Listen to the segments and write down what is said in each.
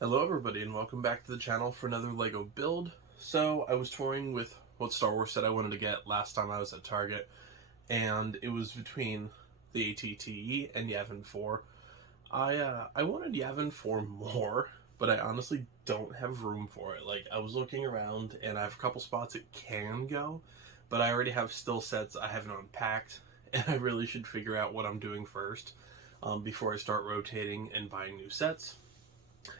Hello everybody and welcome back to the channel for another LEGO build. So I was toying with what Star Wars set I wanted to get last time I was at Target, and it was between the AT-TE and Yavin 4. I wanted Yavin 4 more, but I honestly don't have room for it. Like, I was looking around and I have a couple spots it can go, but I already have still sets I haven't unpacked, and I really should figure out what I'm doing first before I start rotating and buying new sets.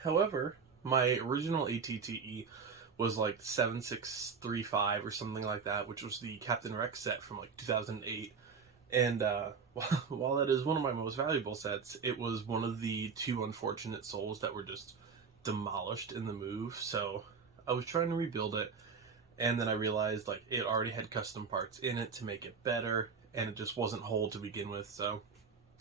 However, my original AT-TE was like 7635 or something like that, which was the Captain Rex set from like 2008. And while that is one of my most valuable sets, it was one of the two unfortunate souls that were just demolished in the move. So I was trying to rebuild it, and then I realized like it already had custom parts in it to make it better, and it just wasn't whole to begin with. So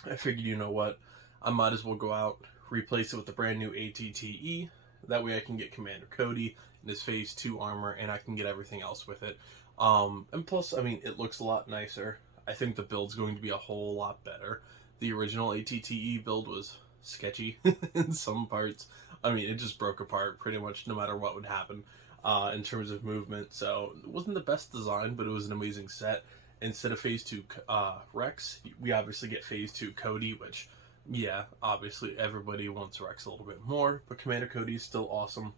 I figured, you know what, I might as well go out, replace it with the brand new AT-TE. That way I can get Commander Cody in his Phase 2 armor, and I can get everything else with it. And plus, I mean, it looks a lot nicer. I think the build's going to be a whole lot better. The original AT-TE build was sketchy in some parts. I mean, it just broke apart pretty much no matter what would happen in terms of movement. So it wasn't the best design, but it was an amazing set. Instead of Phase 2 Rex, we obviously get Phase 2 Cody, which, yeah, obviously everybody wants Rex a little bit more, but Commander Cody is still awesome.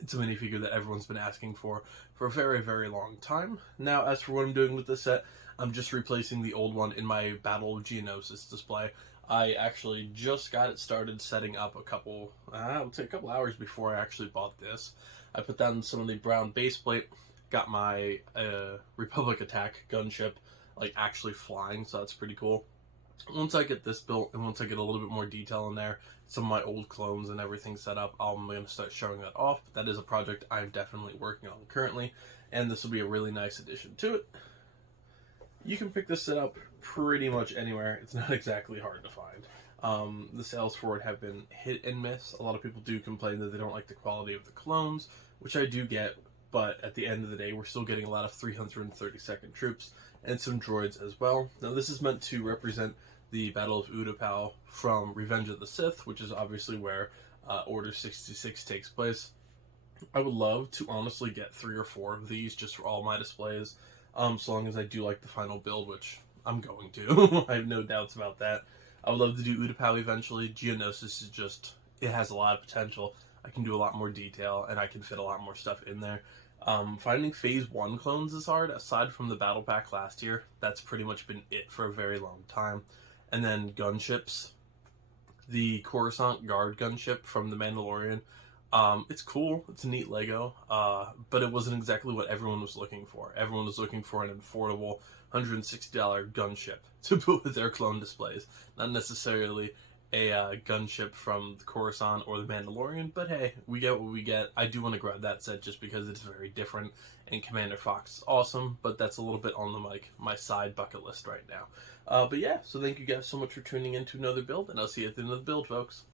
It's a minifigure that everyone's been asking for a very, very long time. Now, as for what I'm doing with this set, I'm just replacing the old one in my Battle of Geonosis display. I actually just got it started setting up I would say a couple hours before I actually bought this. I put down some of the brown base plate, got my Republic Attack gunship like actually flying, so that's pretty cool. Once I get this built, and once I get a little bit more detail in there, some of my old clones and everything set up, I'm going to start showing that off. But that is a project I'm definitely working on currently, and this will be a really nice addition to it. You can pick this set up pretty much anywhere. It's not exactly hard to find. The sales for it have been hit and miss. A lot of people do complain that they don't like the quality of the clones, which I do get, but at the end of the day, we're still getting a lot of 332nd troops and some droids as well. Now, this is meant to represent the Battle of Utapau from Revenge of the Sith, which is obviously where Order 66 takes place. I would love to honestly get 3 or 4 of these just for all my displays, so long as I do like the final build, which I'm going to. I have no doubts about that. I would love to do Utapau eventually. Geonosis is just, it has a lot of potential. I can do a lot more detail, and I can fit a lot more stuff in there. Finding Phase 1 clones is hard. Aside from the battle pack last year, that's pretty much been it for a very long time. And then gunships. The Coruscant Guard gunship from The Mandalorian. It's cool. It's a neat Lego. But it wasn't exactly what everyone was looking for. Everyone was looking for an affordable $160 gunship to put with their clone displays. Not necessarily a gunship from the Coruscant or the Mandalorian, but hey, we get what we get. I do want to grab that set just because it's very different, and Commander Fox is awesome, but that's a little bit on the my side bucket list right now. But yeah, so thank you guys so much for tuning in to another build, and I'll see you at the end of the build, folks.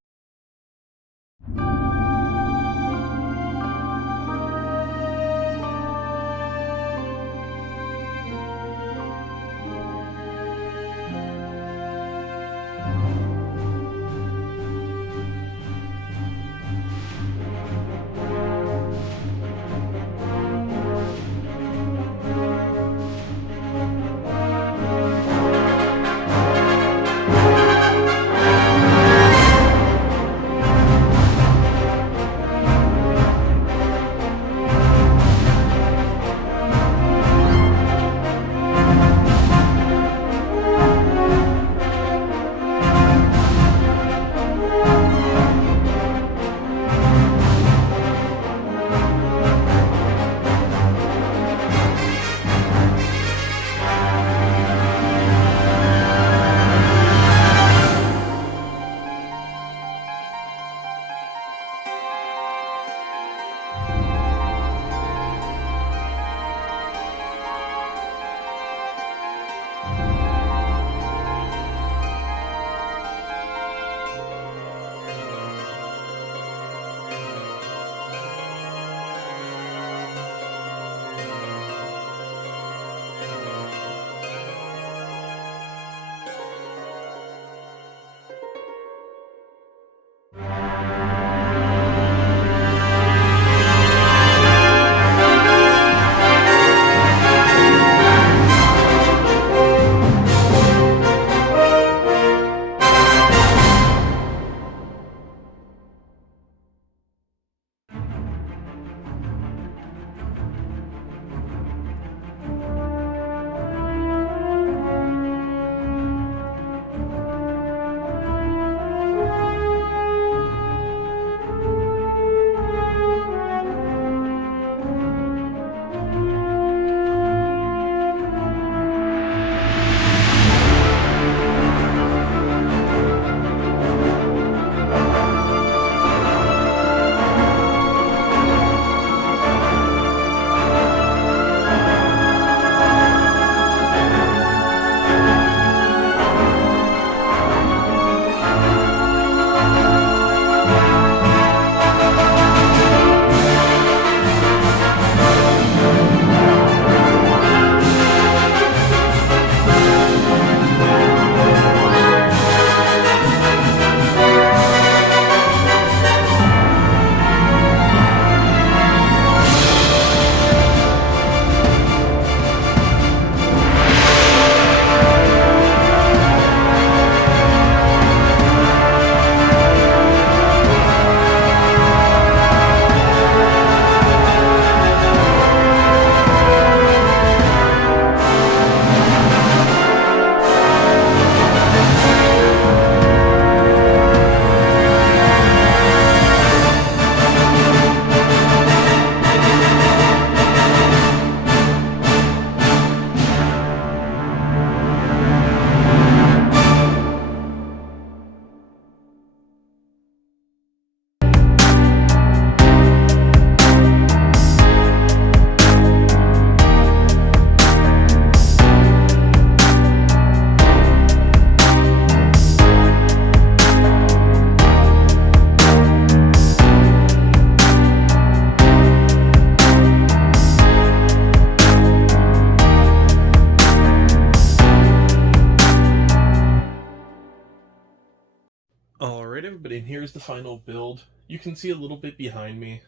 and here's the final build. You can see a little bit behind me.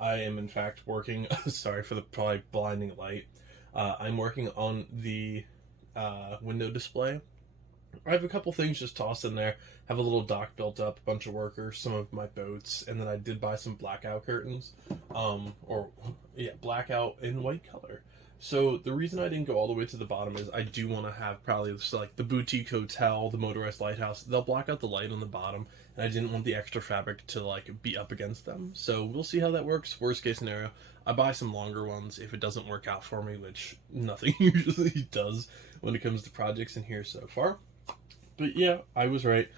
I am in fact working, sorry for the probably blinding light. I'm working on the window display. I have a couple things just tossed in there. Have a little dock built up, a bunch of workers, some of my boats, and then I did buy some blackout curtains. Blackout in white color. So the reason I didn't go all the way to the bottom is I do want to have probably just like the boutique hotel, the motorized lighthouse. They'll black out the light on the bottom, and I didn't want the extra fabric to like be up against them. So we'll see how that works. Worst case scenario, I buy some longer ones if it doesn't work out for me, which nothing usually does when it comes to projects in here so far. But yeah, I was right.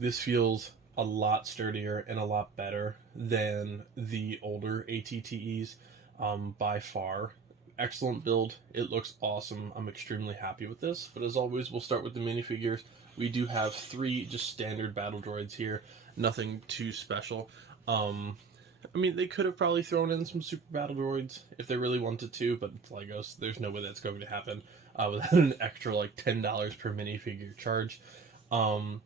This feels a lot sturdier and a lot better than the older ATTEs by far. Excellent build. It looks awesome. I'm extremely happy with this. But as always, we'll start with the minifigures. We do have 3 just standard battle droids here. Nothing too special. I mean, they could have probably thrown in some super battle droids if they really wanted to, but it's Legos. There's no way that's going to happen without an extra like $10 per minifigure charge. One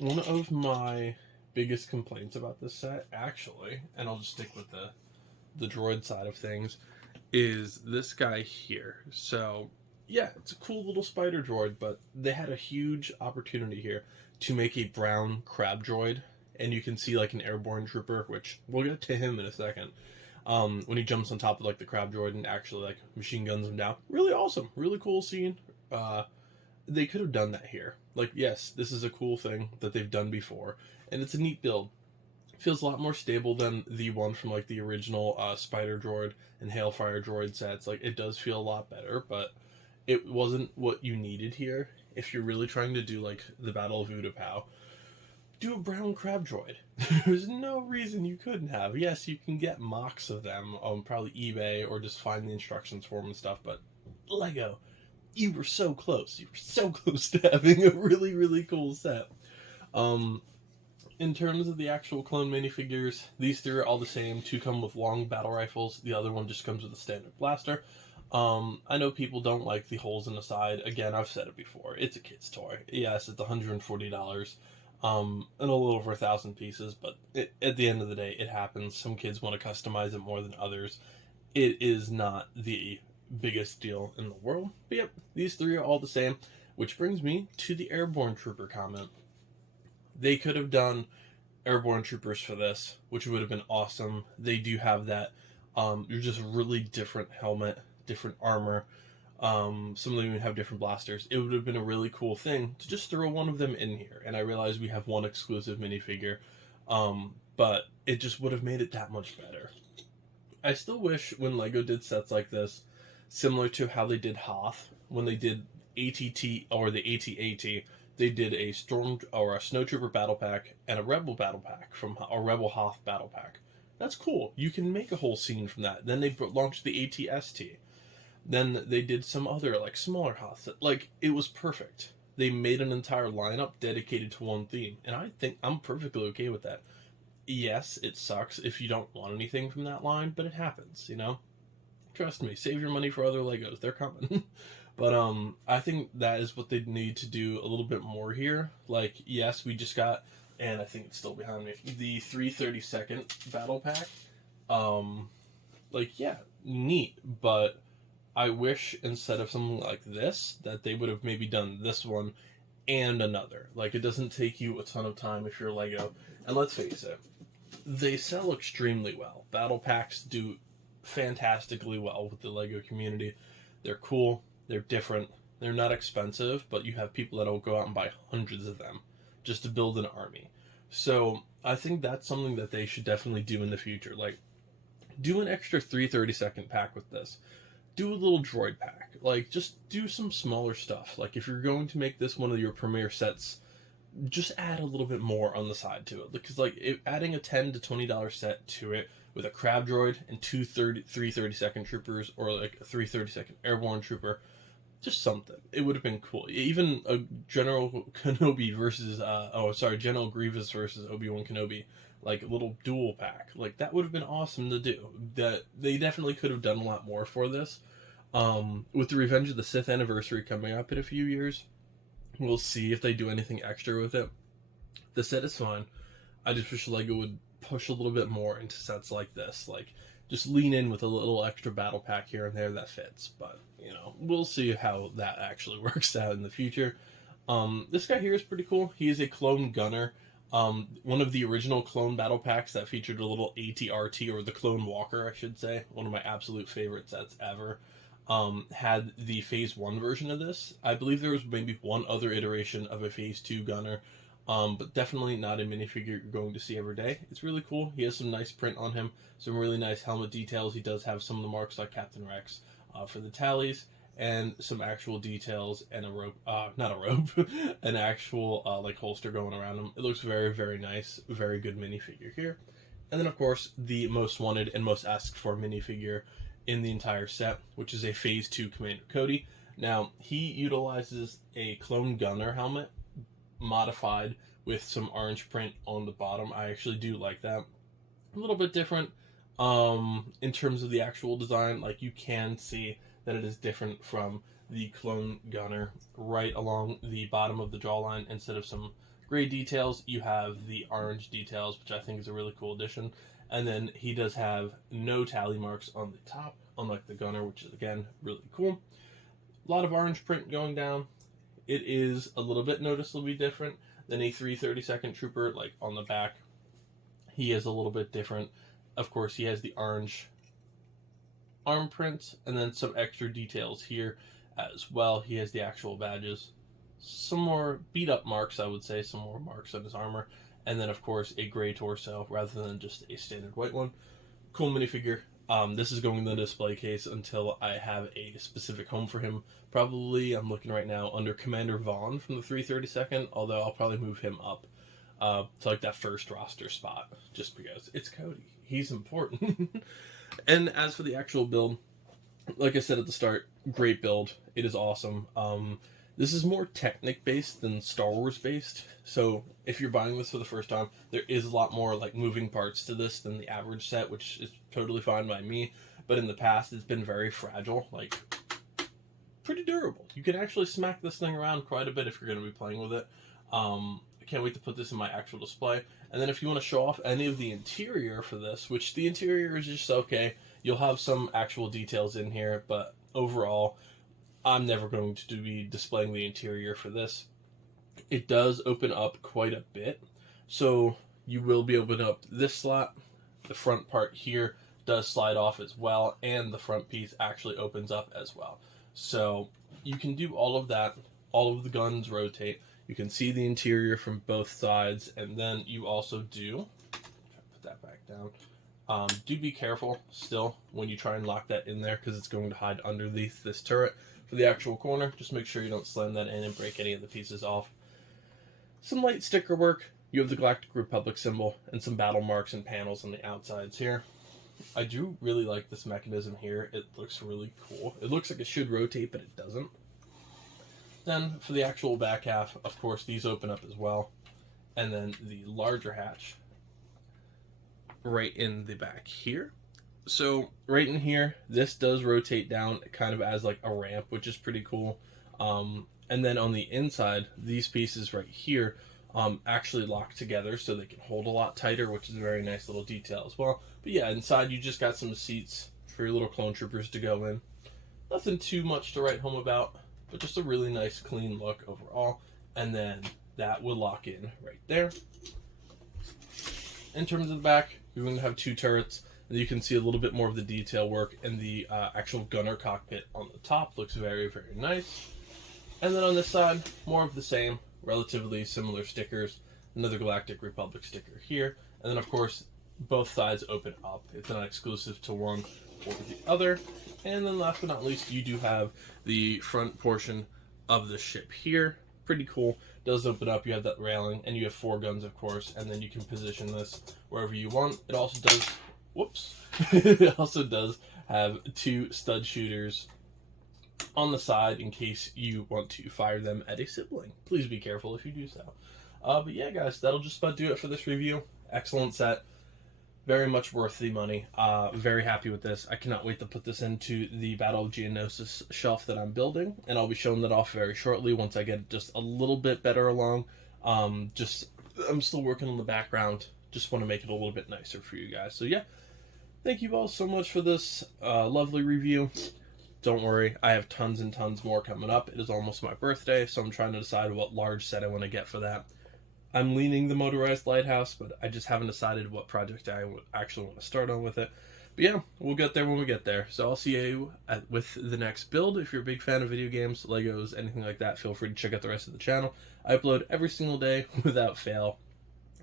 of my biggest complaints about this set, actually, and I'll just stick with the droid side of things, is this guy here. So yeah, it's a cool little spider droid, but they had a huge opportunity here to make a brown crab droid, and you can see like an airborne trooper, which we'll get to him in a second, when he jumps on top of like the crab droid and actually like machine guns him down. Really awesome, really cool scene. They could have done that here. Like, yes, this is a cool thing that they've done before, and it's a neat build. Feels a lot more stable than the one from like the original Spider Droid and Hailfire Droid sets. Like, it does feel a lot better, but it wasn't what you needed here. If you're really trying to do like the Battle of Utapau, do a brown crab droid. There's no reason you couldn't have. Yes, you can get mocks of them on probably eBay or just find the instructions for them and stuff, but Lego, you were so close. You were so close to having a really, really cool set. In terms of the actual clone minifigures, these 3 are all the same. 2 come with long battle rifles. The other one just comes with a standard blaster. I know people don't like the holes in the side. Again, I've said it before. It's a kid's toy. Yes, it's $140. And a little over 1,000 pieces, but at the end of the day, it happens. Some kids want to customize it more than others. It is not the biggest deal in the world. But yep, these 3 are all the same, which brings me to the Airborne Trooper comment. They could have done Airborne Troopers for this, which would have been awesome. They do have that you're just really different helmet, different armor. Some of them even have different blasters. It would have been a really cool thing to just throw one of them in here. And I realize we have one exclusive minifigure, but it just would have made it that much better. I still wish when LEGO did sets like this, similar to how they did Hoth, when they did ATT or the AT-AT, they did a Storm or a Snowtrooper battle pack and a Rebel battle pack from a Rebel Hoth battle pack. That's cool. You can make a whole scene from that. Then they launched the AT-ST. Then they did some other like smaller Hoths. Like, it was perfect. They made an entire lineup dedicated to one theme, and I think I'm perfectly okay with that. Yes, it sucks if you don't want anything from that line, but it happens, you know? Trust me, save your money for other Legos. They're coming. But I think that is what they need to do a little bit more here. Like, yes, we just got, and I think it's still behind me, the 332nd battle pack. Like, yeah, neat, but I wish instead of something like this, that they would have maybe done this one and another. Like, it doesn't take you a ton of time if you're Lego. And let's face it, they sell extremely well. Battle packs do fantastically well with the Lego community. They're cool. They're different. They're not expensive, but you have people that will go out and buy hundreds of them just to build an army. So I think that's something that they should definitely do in the future. Like, do an extra 332nd pack with this. Do a little droid pack. Like, just do some smaller stuff. Like, if you're going to make this one of your premier sets, just add a little bit more on the side to it. Because, like, adding a $10 to $20 set to it with a crab droid and 332nd troopers, or like a 332nd airborne trooper, just something. It would have been cool. Even a General Kenobi versus, General Grievous versus Obi-Wan Kenobi, like a little dual pack. Like, that would have been awesome to do. That they definitely could have done a lot more for this. With the Revenge of the Sith anniversary coming up in a few years, we'll see if they do anything extra with it. The set is fine. I just wish LEGO would push a little bit more into sets like this. Like, just lean in with a little extra battle pack here and there that fits. But, you know, we'll see how that actually works out in the future. This guy here is pretty cool. He is a clone gunner. One of the original clone battle packs that featured a little ATRT, or the clone walker, I should say. One of my absolute favorite sets ever. Had the Phase 1 version of this. I believe there was maybe one other iteration of a Phase 2 gunner. But definitely not a minifigure you're going to see every day. It's really cool. He has some nice print on him, some really nice helmet details. He does have some of the marks like Captain Rex for the tallies, and some actual details, and a rope, not a rope, an actual like holster going around him. It looks very, very nice. Very good minifigure here. And then, of course, the most wanted and most asked for minifigure in the entire set, which is a Phase 2 Commander Cody. Now, he utilizes a clone gunner helmet, modified with some orange print on the bottom. I actually do like that. A little bit different in terms of the actual design. Like, you can see that it is different from the clone gunner. Right along the bottom of the jawline, instead of some gray details, you have the orange details, which I think is a really cool addition. And then he does have no tally marks on the top, unlike the gunner, which is, again, really cool. A lot of orange print going down. It is a little bit noticeably different than a 332nd Trooper. Like, on the back, he is a little bit different. Of course, he has the orange arm prints, and then some extra details here as well. He has the actual badges. Some more beat-up marks, I would say. Some more marks on his armor. And then, of course, a gray torso rather than just a standard white one. Cool minifigure. This is going in the display case until I have a specific home for him. Probably, I'm looking right now, under Commander Vaughn from the 332nd, although I'll probably move him up to like that first roster spot, just because it's Cody. He's important. And as for the actual build, like I said at the start, great build. It is awesome. This is more Technic-based than Star Wars-based, so if you're buying this for the first time, there is a lot more like moving parts to this than the average set, which is totally fine by me, but in the past, it's been very fragile, like, pretty durable. You can actually smack this thing around quite a bit if you're going to be playing with it. I can't wait to put this in my actual display. And then if you want to show off any of the interior for this, which the interior is just okay, you'll have some actual details in here, but overall, I'm never going to be displaying the interior for this. It does open up quite a bit, so you will be opening up this slot. The front part here does slide off as well, and the front piece actually opens up as well. So you can do all of that. All of the guns rotate. You can see the interior from both sides, and then you also do, put that back down, do be careful still when you try and lock that in there, because it's going to hide underneath this turret. For the actual corner, just make sure you don't slam that in and break any of the pieces off. Some light sticker work. You have the Galactic Republic symbol and some battle marks and panels on the outsides here. I do really like this mechanism here. It looks really cool. It looks like it should rotate, but it doesn't. Then for the actual back half, of course, these open up as well. And then the larger hatch right in the back here. So right in here, this does rotate down kind of as like a ramp, which is pretty cool. And then on the inside, these pieces right here actually lock together so they can hold a lot tighter, which is a very nice little detail as well. But yeah, inside you just got some seats for your little clone troopers to go in. Nothing too much to write home about, but just a really nice clean look overall. And then that will lock in right there. In terms of the back, you're going to have two turrets. You can see a little bit more of the detail work, and the actual gunner cockpit on the top looks very, very nice. And then on this side, more of the same, relatively similar stickers. Another Galactic Republic sticker here. And then, of course, both sides open up. It's not exclusive to one or the other. And then last but not least, you do have the front portion of the ship here. Pretty cool. Does open up. You have that railing, and you have 4 guns, of course, and then you can position this wherever you want. It also does... Whoops. It also does have 2 stud shooters on the side in case you want to fire them at a sibling. Please be careful if you do so. But yeah, guys, that'll just about do it for this review. Excellent set. Very much worth the money. Very happy with this. I cannot wait to put this into the Battle of Geonosis shelf that I'm building, and I'll be showing that off very shortly once I get just a little bit better along. Just I'm still working on the background. Just want to make it a little bit nicer for you guys. So yeah, thank you all so much for this lovely review. Don't worry, I have tons and tons more coming up. It is almost my birthday, so I'm trying to decide what large set I want to get for that. I'm leaning the motorized lighthouse, but I just haven't decided what project I actually want to start on with it. But yeah, we'll get there when we get there. So I'll see you with the next build. If you're a big fan of video games, Legos, anything like that, feel free to check out the rest of the channel. I upload every single day without fail.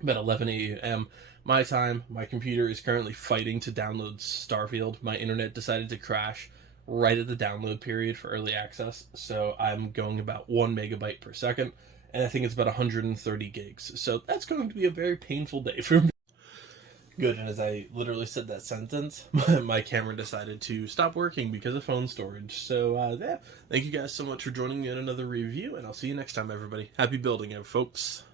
About 11 a.m. my time. My computer is currently fighting to download Starfield. My internet decided to crash right at the download period for early access, so I'm going about 1 megabyte per second, and I think it's about 130 gigs. So that's going to be a very painful day for me. Good, and as I literally said that sentence, my camera decided to stop working because of phone storage. So yeah, thank you guys so much for joining me in another review, and I'll see you next time, everybody. Happy building, folks.